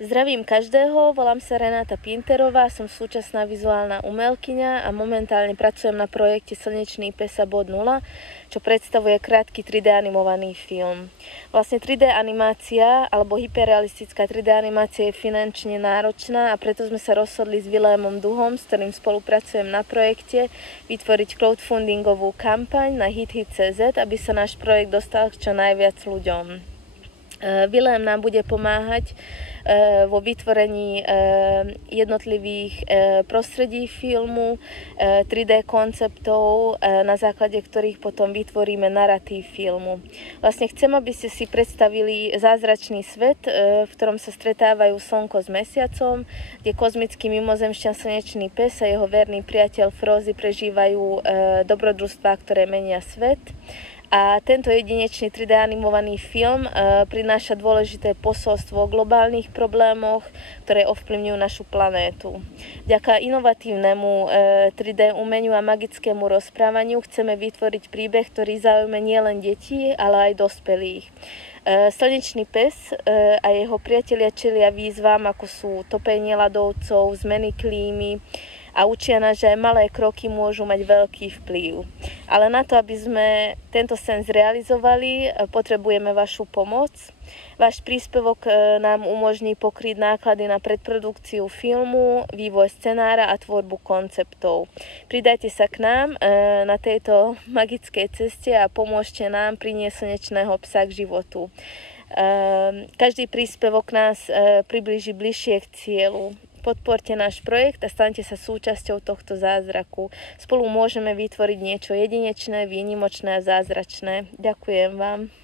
Zdravím každého, volám sa Renáta Pinterová, som súčasná vizuálna umelkyňa a momentálne pracujem na projekte Slnečný pes a bod 0, čo predstavuje krátky 3D animovaný film. Vlastne 3D animácia alebo hyperrealistická 3D animácia je finančne náročná a preto sme sa rozhodli s Vilémom Duhom, s ktorým spolupracujem na projekte, vytvoriť crowdfundingovú kampaň na HitHit.cz, aby sa náš projekt dostal k čo najviac ľuďom. Vilém nám bude pomáhať vo vytvorení jednotlivých prostredí filmu, 3D konceptov, na základe ktorých potom vytvoríme narratív filmu. Vlastne chcem, aby ste si predstavili zázračný svet, v ktorom sa stretávajú Slnko s Mesiacom, kde kozmický mimozemšťan Slnečný pes a jeho verný priateľ Frozy prežívajú dobrodružstvá, ktoré menia svet. A tento jedinečný 3D animovaný film prináša dôležité posolstvo o globálnych problémoch, ktoré ovplyvňujú našu planétu. Vďaka inovatívnemu 3D umeniu a magickému rozprávaniu chceme vytvoriť príbeh, ktorý zaujme nielen detí, ale aj dospelých. Slnečný pes a jeho priatelia čelia výzvam, ako sú topenie ľadovcov, zmeny klímy, a učia nás, že aj malé kroky môžu mať veľký vplyv. Ale na to, aby sme tento sen zrealizovali, potrebujeme vašu pomoc. Váš príspevok nám umožní pokryť náklady na predprodukciu filmu, vývoj scenára a tvorbu konceptov. Pridajte sa k nám na tejto magickej ceste a pomôžte nám priniesť slnečného psa k životu. Každý príspevok nás priblíži bližšie k cieľu. Podporte náš projekt a staňte sa súčasťou tohto zázraku. Spolu môžeme vytvoriť niečo jedinečné, výnimočné a zázračné. Ďakujem vám.